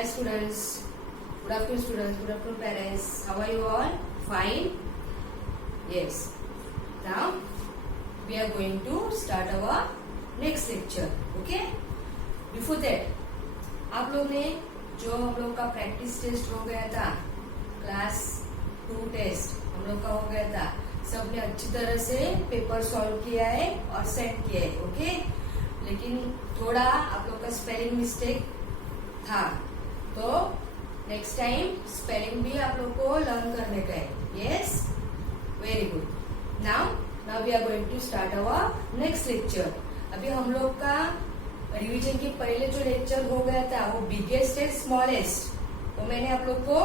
Hi students, good afternoon students, good afternoon parents. How are you all? Fine? Yes. Now we are going to start our next lecture. Okay? Before that, आप लोग ने जो हम लोग का practice test हो गया था, क्लास 2 टेस्ट हम लोग का हो गया था, सबने अच्छी तरह से पेपर सॉल्व किया है और सेंड किया है. ओके? लेकिन थोड़ा आप लोग का स्पेलिंग मिस्टेक था, तो नेक्स्ट टाइम स्पेलिंग भी आप लोग को लर्न करने का है. Yes, very good. Now we are going to start our next lecture. अभी हम लोग का रिवीजन के पहले जो लेक्चर हो गया था वो बिगेस्ट एंड स्मॉलेस्ट, तो मैंने आप लोग को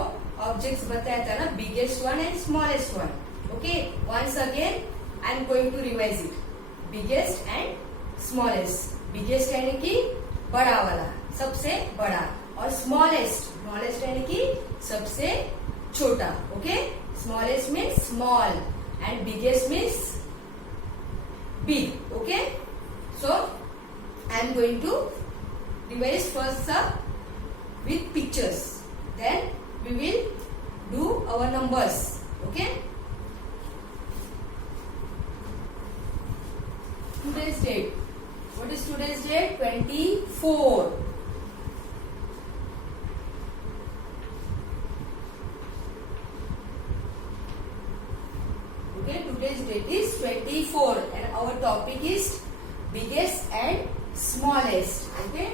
ऑब्जेक्ट्स बताया था ना, biggest one and smallest one. Okay, once again I am going to revise it. Biggest and smallest. Biggest यानी कि बड़ा वाला, सबसे बड़ा, और स्मॉलेस्ट यानी कि सबसे छोटा. Okay, smallest means small and biggest means big. Okay, so I am going to revise first with pictures, then we will do our numbers. Okay, today's date, what is today's date? 24. Okay, today's date is 24 and our topic is biggest and smallest. Okay,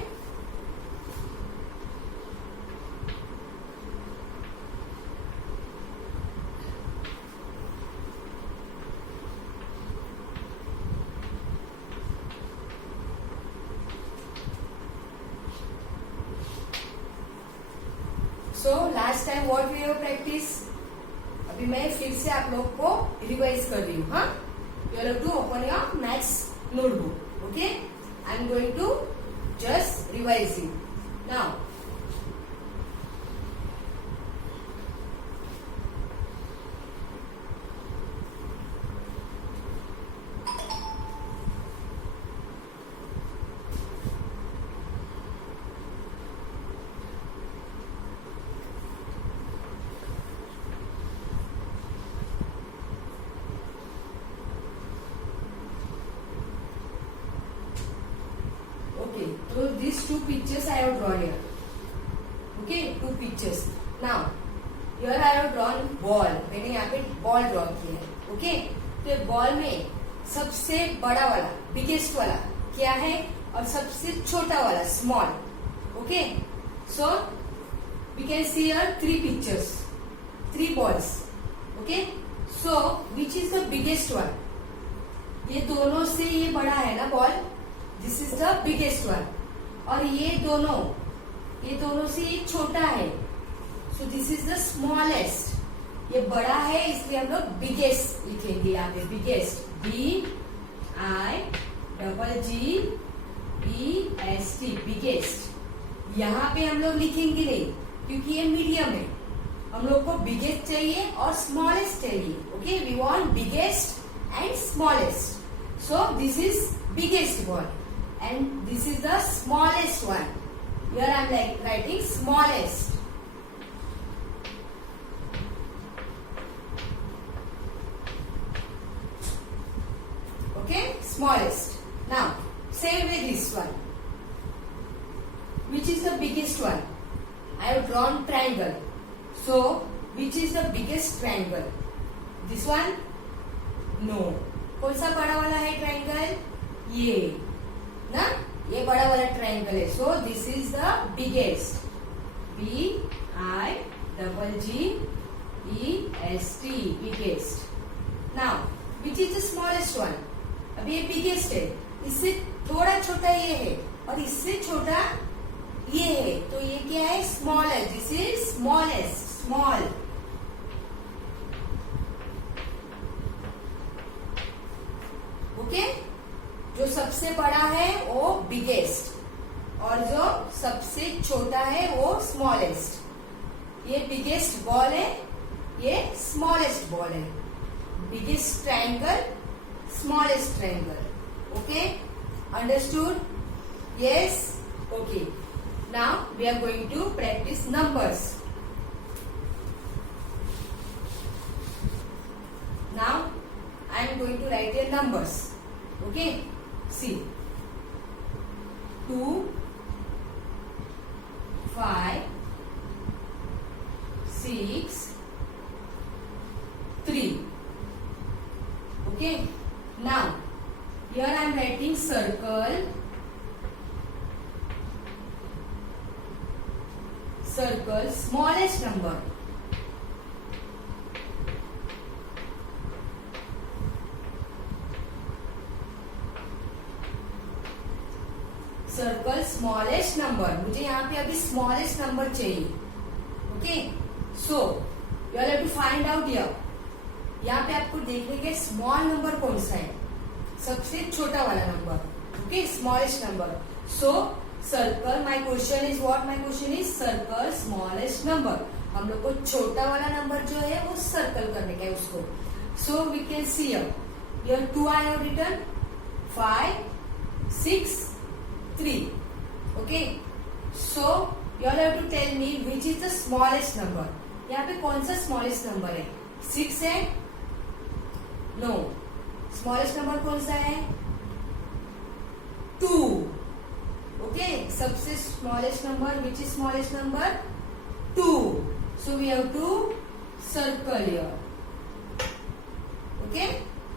so last time what we have practiced, अभी मैं फिर से आप लोग को रिवाइज कर रही हूँ. हाँ, you have to open your maths notebook. Okay, I am going to just revise you now. So these two pictures I have drawn here. Okay, two pictures. Now here I have drawn ball. मैंने यहाँ पे ball draw किया है. ओके, तो बॉल में सबसे बड़ा वाला, बिगेस्ट वाला क्या है, और सबसे छोटा वाला small. Okay, so we can see here 3 pictures, 3 balls. Okay, so which is the biggest one? ये दोनों से ये बड़ा है ना ball, this is the biggest one. और ये दोनों से ये छोटा है, so this is the smallest. ये बड़ा है इसलिए हम लोग बिगेस्ट लिखेंगे यहाँ पे. Biggest, BIGGEST, biggest. यहाँ पे हम लोग लिखेंगे नहीं क्योंकि ये मीडियम है. हम लोग को बिगेस्ट चाहिए और स्मॉलेस्ट चाहिए. Okay, we want biggest and smallest. So this is biggest ball and this is the smallest one. Here I am like writing smallest. Okay, smallest. Now same way this one. Which is the biggest one? I have drawn triangle. So which is the biggest triangle? This one? No. कौन सा बड़ा वाला है ट्रायंगल? ये ना, ये बड़ा वाला ट्रायंगल है. So this is the biggest. BIGGEST, biggest. Now which is the smallest one? अभी ये बिगेस्ट है, इससे थोड़ा छोटा ये है और इससे छोटा ये है, तो ये क्या है? स्मॉल है. This is smallest, small. Okay, जो सबसे बड़ा है वो बिगेस्ट और जो सबसे छोटा है वो स्मॉलेस्ट. ये बिगेस्ट बॉल है, ये स्मॉलेस्ट बॉल है. Biggest triangle, smallest triangle. Okay, understood? Yes. Okay, Now we are going to practice numbers. Now I am going to write the numbers. Okay, see, 2, 5, 6, 3. Okay, now here I am writing circle, smallest number. Circle smallest number, मुझे यहाँ पे अभी smallest number चाहिए. Okay, so you are have to find out here. यहाँ पे आपको देखने के स्मॉल नंबर कौन सा है, सबसे छोटा वाला number. Okay, smallest number. So circle, my question is what, my question is circle smallest number. हम लोग को छोटा वाला नंबर जो है वो सर्कल करने का है उसको. So we can see here 2 I have written, 5, 6, 3. Okay, so you all have to tell me which is the smallest number. यहाँ पे कौन सा smallest number है? 6 है? No. Smallest number कौन सा है? 2. Okay, सबसे smallest number, which is smallest number? 2. So we have to circle here. Okay,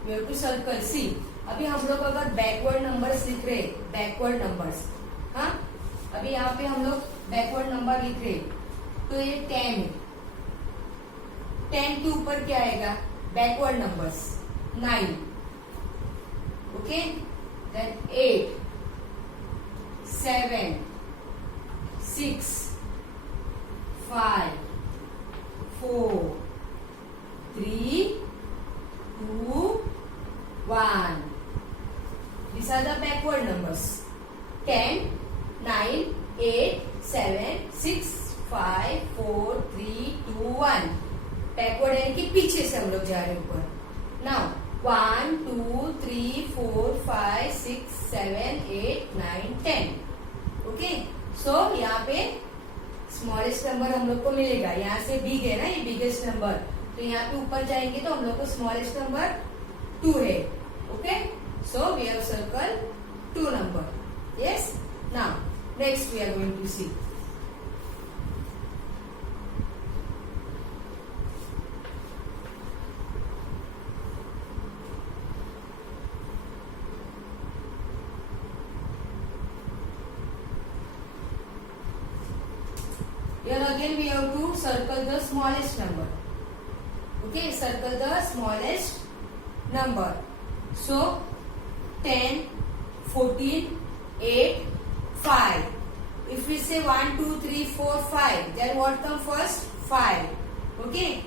we have to circle. See, अभी हम लोग अगर बैकवर्ड नंबर्स लिख रहे, बैकवर्ड नंबर्स, हाँ, अभी यहाँ पे हम लोग बैकवर्ड नंबर लिख रहे, तो ये 10 है. 10 के ऊपर क्या आएगा? Backward numbers 9. Okay, then 8, 7, 6, 5, 4, 3, 2, 1. These are the backward numbers. 10, 9, 8, 7, 6, 5, 4, 3, 2, 1. Backward यानी कि पीछे से हम लोग जा रहे हैं ऊपर. Now 1, 2, 3, 4, 5, 6, 7, 8, 9, 10. Okay, so यहाँ पे स्मॉलेस्ट नंबर हम लोग को मिलेगा. यहाँ से बिग है ना, ये बिगेस्ट नंबर, तो यहाँ पे ऊपर जाएंगे तो हम लोग को स्मॉलेस्ट नंबर 2 है. Okay, so we have circle 2 number. Yes. Now next we are going to see. Here again we have to circle the smallest number. Okay, circle the smallest number. So 10, 14, 8, 5. If we say 1, 2, 3, 4, 5, then what come first? 5. Okay,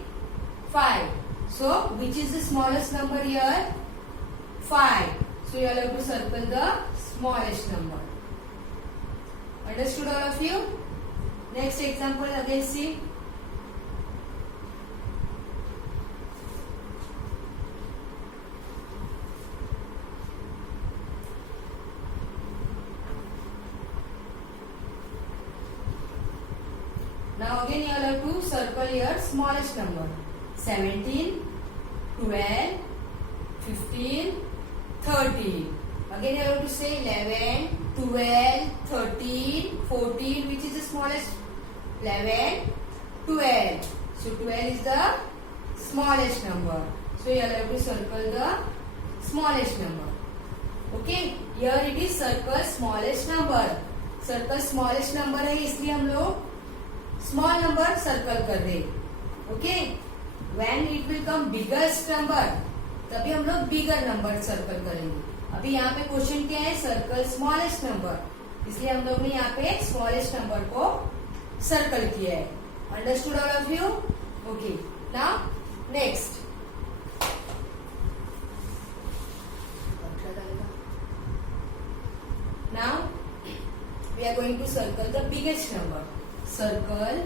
5. So which is the smallest number here? 5. So you all have to circle the smallest number. Understood all of you? Next example again see. Now again you have to circle your smallest number. 17, 12, 15, 13. Again you have to say 11, 12, 13, 14. Which is the smallest? 11, 12. So 12 is the smallest number. So you have to circle the smallest number. Okay, here it is circle smallest number. Circle smallest number है इसलिए हम लोग small number circle कर रहे. Okay, when it will come biggest number तभी हम लोग bigger number circle करेंगे. अभी यहाँ पे क्वेश्चन क्या है? सर्कल स्मॉलेस्ट नंबर, इसलिए हम लोग ने यहाँ पे स्मॉलेस्ट नंबर को सर्कल किया है. Understood all of you? Okay, now next. Now we are going to circle the biggest number. Circle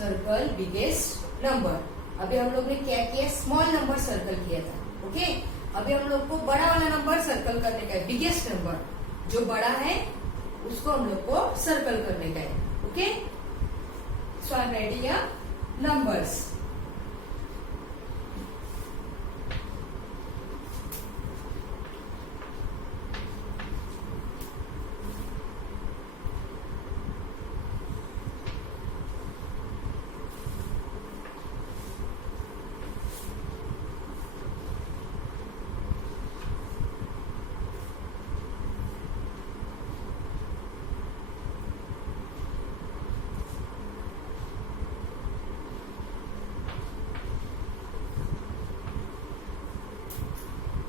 circle biggest number. अभी हम लोग ने क्या किया, स्मॉल नंबर सर्कल किया था। ओके, अभी हम लोग को बड़ा वाला नंबर सर्कल करने का है, बिगेस्ट नंबर जो बड़ा है उसको हम लोग को सर्कल करने का है। Okay, so I am writing a numbers.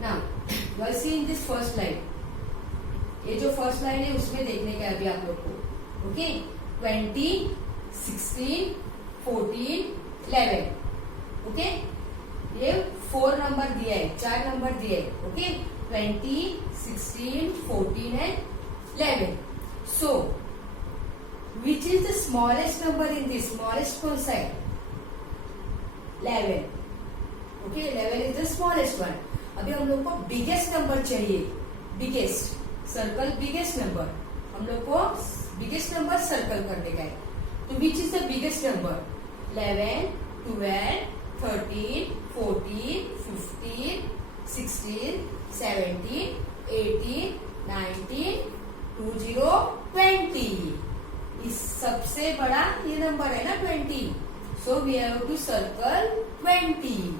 Now, see in this first line, ये जो फर्स्ट लाइन है उसमें देखने का है अभी आप लोग को। ओके, 20, 16, 14, 11। ओके, ये 4 नंबर दिया है, 4 नंबर दिए है। ओके, 20, 16, 14 एंड 11। सो which is the smallest number in this? Smallest कौन सा है? 11। ओके, 11 इज द स्मॉलेस्ट वन। अभी हम लोग को बिगेस्ट नंबर चाहिए, बिगेस्ट सर्कल बिगेस्ट नंबर। हम लोग को बिगेस्ट नंबर सर्कल करने का है। तो विच इज द बिगेस्ट नंबर? 11, 12, 13, 14, 15, 16, 17, 18, 19, 20। इस सबसे बड़ा ये नंबर है ना 20। So we have to circle 20।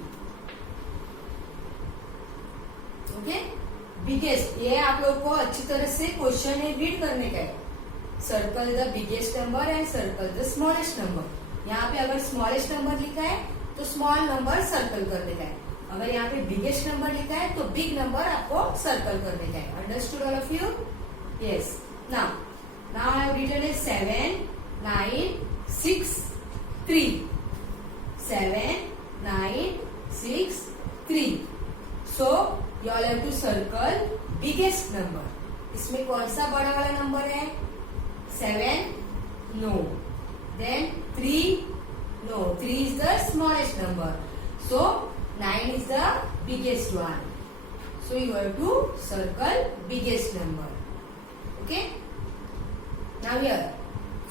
Okay, biggest, ये आप लोग को अच्छी तरह से क्वेश्चन है रीड करने का है। Circle the biggest number and circle the smallest number. यहाँ पे अगर स्मॉलेस्ट नंबर लिखा है तो स्मॉल नंबर सर्कल करने का है, अगर यहाँ पे बिगेस्ट नंबर लिखा है तो बिग नंबर आपको सर्कल करने का है। Understood all of you? Yes. Now I have written it 7, 9, 6, 3। 7, 9, 6, 3। So you all have to circle biggest number. इसमें कौन सा बड़ा वाला नंबर है? 7? No. Then 3? No. 3 is the smallest number. So 9 is the biggest one. So you have to circle biggest number. Okay? Now here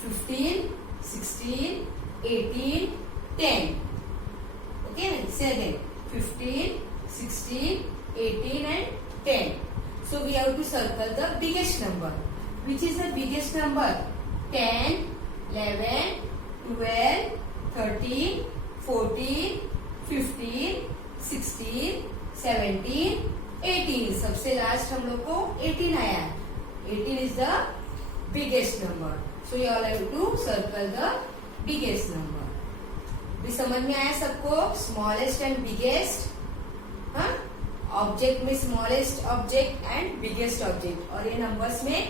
15, 16, 18, 10. Okay? Say again. 15, 16, 18 and 10. So we have to circle the biggest number. Which is the biggest number? 10, 11, 12, 13, 14, 15, 16, 17, 18. सबसे लास्ट हम लोग को 18 आया है। 18 is the biggest number. So you all have to circle the biggest number. भी समझ में आया सबको? स्मॉलेस्ट एंड बिगेस्ट, हाँ, ऑब्जेक्ट में smallest object and biggest object. और ये नंबर्स में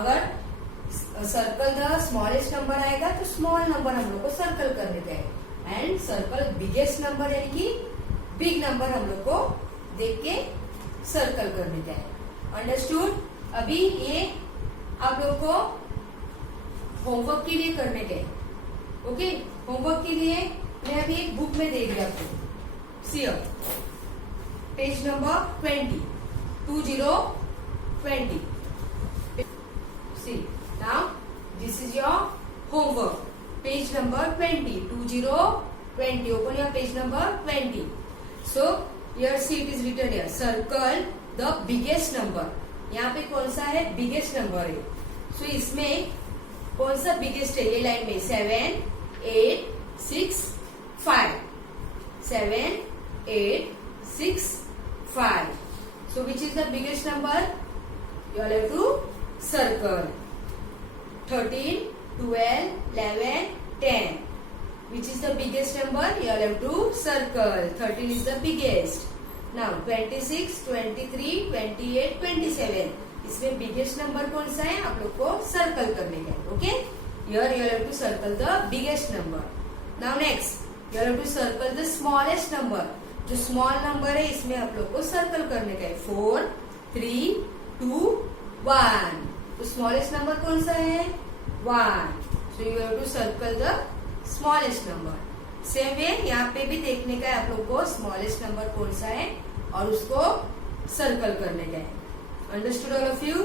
अगर सर्कल द स्मॉलेस्ट नंबर आएगा तो स्मॉल नंबर हम लोग को सर्कल करने का है, एंड सर्कल बिगेस्ट नंबर यानी कि बिग नंबर हम लोग को देख के सर्कल करने का है। अंडरस्टूड? अभी ये आप लोग को होमवर्क के लिए करने के। ओके, होमवर्क के लिए मैं अभी एक बुक में दे रही आपको। सी page number 20, 2020. See, now this is your homework. Page number 20, 2020. Open your page number 20. So here see it is written here. Circle the biggest number. यहाँ पे कौन सा है? बिगेस्ट नंबर है। सो इसमें कौन सा बिगेस्ट है? ये लाइन में 7, 8, 6, 5. 7, 8, 6, 5. So which is the biggest number? You all have to circle. 13, 12, 11, 10. Which is the biggest number? You all have to circle. 13 is the biggest. Now 26, 23, 28, 27. इसमें बिगेस्ट नंबर कौन सा है? आप लोग को सर्कल करने का है। Okay, here you have to circle the biggest number. Now next, you have to circle the smallest number. जो स्मॉल नंबर है इसमें आप लोग को सर्कल करने का है। 4, 3, 2, 1. तो स्मॉलेस्ट नंबर कौन सा है? 1. So you have to circle the smallest number. Same way यहाँ पे भी देखने का है आप लोग को स्मॉलेस्ट नंबर कौन सा है और उसको सर्कल करने का है। Understood all of you?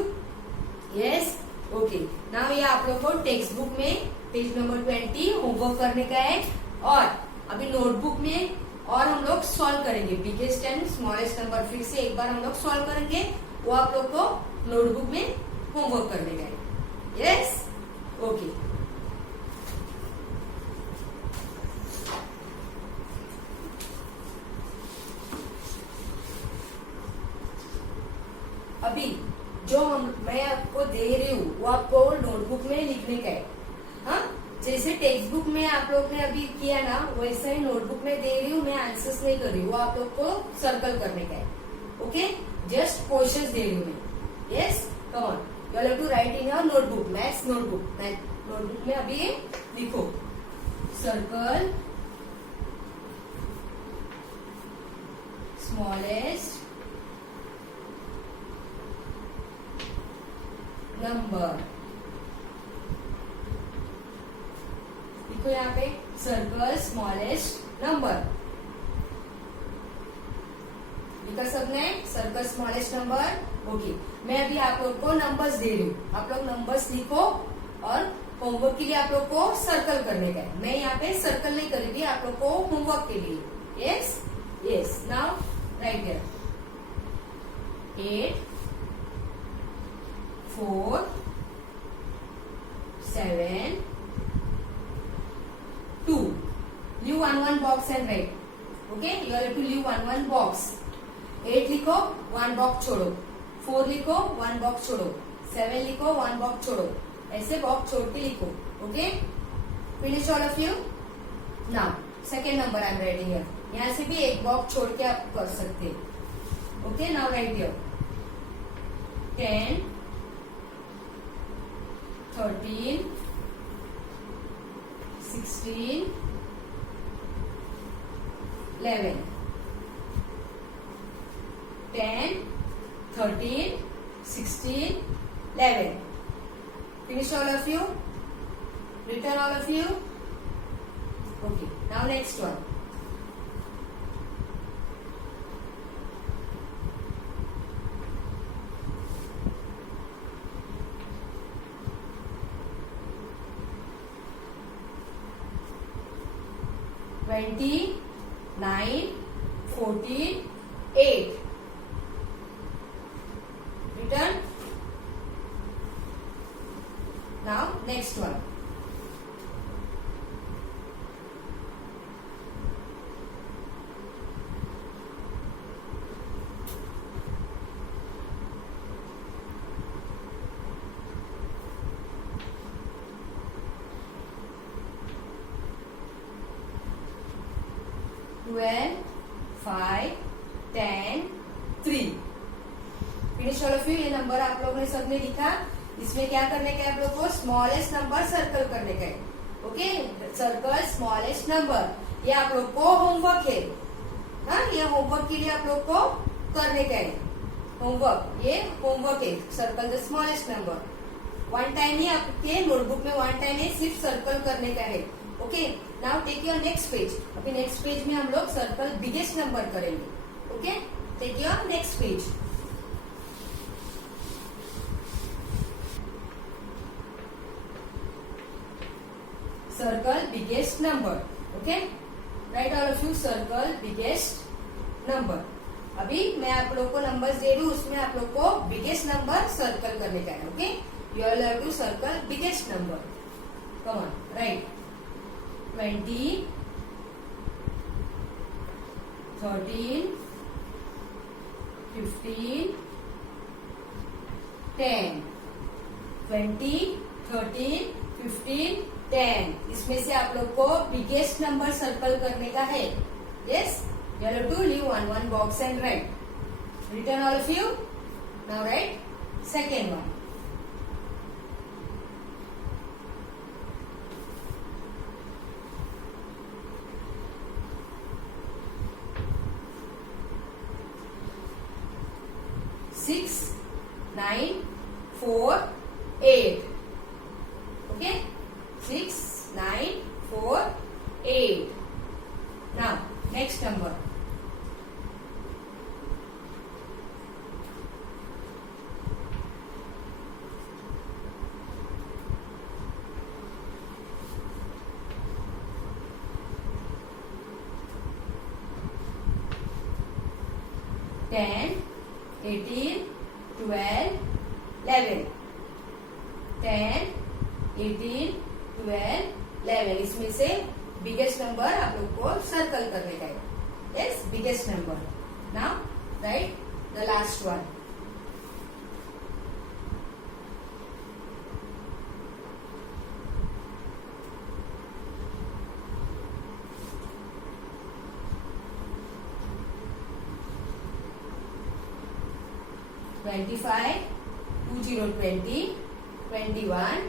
Yes, okay. Now ये आप लोग को टेक्स्ट बुक में पेज नंबर 20 होमवर्क करने का है और अभी नोटबुक में और हम लोग सॉल्व करेंगे बिगेस्ट एंड स्मॉलेस्ट नंबर। फिर से एक बार हम लोग सॉल्व करेंगे, वो आप लोग को नोटबुक में होमवर्क करने का है। Yes, okay. अभी जो मैं आपको दे रही हूँ वो आपको नोटबुक में लिखने का है। हाँ, जैसे टेक्स्ट बुक में आप लोग ने अभी किया ना, वैसे ही नोटबुक में दे रही हूँ, मैं आंसर्स नहीं कर रही हूँ, वो आप लोग को सर्कल करने का है। ओके, जस्ट क्वेश्चंस दे रही हूँ मैं। Yes, come on, you have to write in your notebook, maths notebook. Notebook में अभी लिखो सर्कल स्मॉलेस्ट नंबर। देखो यहाँ पे सर्कल स्मॉलेस्ट नंबर लिखा सबने, सर्कल स्मॉलेस्ट नंबर। ओके, मैं अभी आप लोग को नंबर्स दे रही हूँ, आप लोग नंबर्स लिखो और होमवर्क के लिए आप लोग को सर्कल करने का है। मैं यहाँ पे सर्कल नहीं कर रही, आप लोग को होमवर्क के लिए। Yes, yes, now right here 8 4 7 2. Leave one box and write. Okay, you have to leave one box. 8 लिखो, 1 बॉक्स छोड़ो। 4 लिखो, 1 बॉक्स छोड़ो। 7 लिखो, 1 बॉक्स छोड़ो। ऐसे बॉक्स छोड़ के लिखो। Okay, finish all of you. Now second number I am writing here. यहाँ से भी एक बॉक्स छोड़ के आप कर सकते। Okay, now right here 10 13 16 11 10 13 16 11. Finish all of you? Written all of you? Okay, now next one. Twenty 9 14 8. Written. Now next one. Twelve, 5, 10, 3. Finish all of you. ये नंबर आप लोगों ने सबने लिखा। इसमें क्या करने का है आप लोग को? स्मॉलेस्ट नंबर सर्कल करने का है। ओके, सर्कल स्मॉलेस्ट नंबर, ये आप लोग को होमवर्क है। हाँ, ये होमवर्क के लिए आप लोग को करने का है होमवर्क। ये होमवर्क है, circle the smallest number. One time ही आपके नोटबुक में वन टाइम ही सिर्फ सर्कल करने का है। Okay, now take your next page. अभी नेक्स्ट पेज में हम लोग सर्कल बिगेस्ट नंबर करेंगे। Okay, take your next page. Circle biggest number. Okay, write all of you, circle biggest number. अभी मैं आप लोग को नंबर्स दे रही हूँ, उसमें आप लोग को बिगेस्ट नंबर सर्कल करने का है। Okay, you are have to circle biggest number. Come on, write 20 13 15 10. 20 13 15 10. इसमें से आप लोग को बिगेस्ट नंबर सर्कल करने का है। Yes, you have to leave one box and write. Written all of you? Now write second one. Six, 9, 4, 8. Okay? 6, 9, 4, 8. Now, next number. Ten, 18, 12, 11. 10, 18, 12, 11. इसमें से बिगेस्ट नंबर आप लोग को सर्कल करने का है. Yes, biggest number. Now right the last one. $25, 20, 20, 21,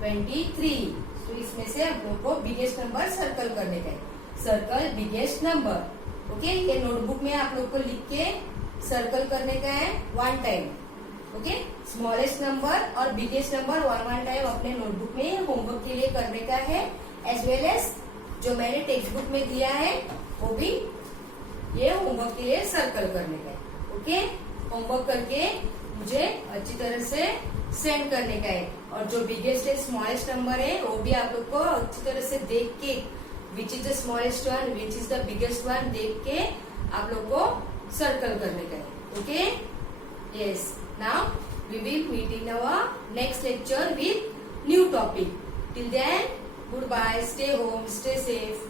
23. तो इसमें से आप लोग को बिगेस्ट नंबर सर्कल करने का है. Circle biggest number. ओके, ये नोटबुक में आप लोग को लिख के सर्कल करने का है 1 टाइम. ओके, स्मॉलेस्ट नंबर और बिगेस्ट नंबर 1 टाइम अपने नोटबुक में होमवर्क के लिए करने का है. एज वेल एज जो मैंने टेक्स्ट बुक में दिया है वो भी ये होमवर्क के लिए सर्कल करने का है. ओके, होमवर्क करके मुझे अच्छी तरह से सेंड करने का है. और जो बिगेस्ट है स्मॉलेस्ट नंबर है वो भी आप लोग को अच्छी तरह से देख के which is the smallest one which is the biggest one देख के आप लोग को सर्कल करने का है. Okay, yes. Now we will meet in our next lecture with new topic. Till then, good bye, stay home, stay safe.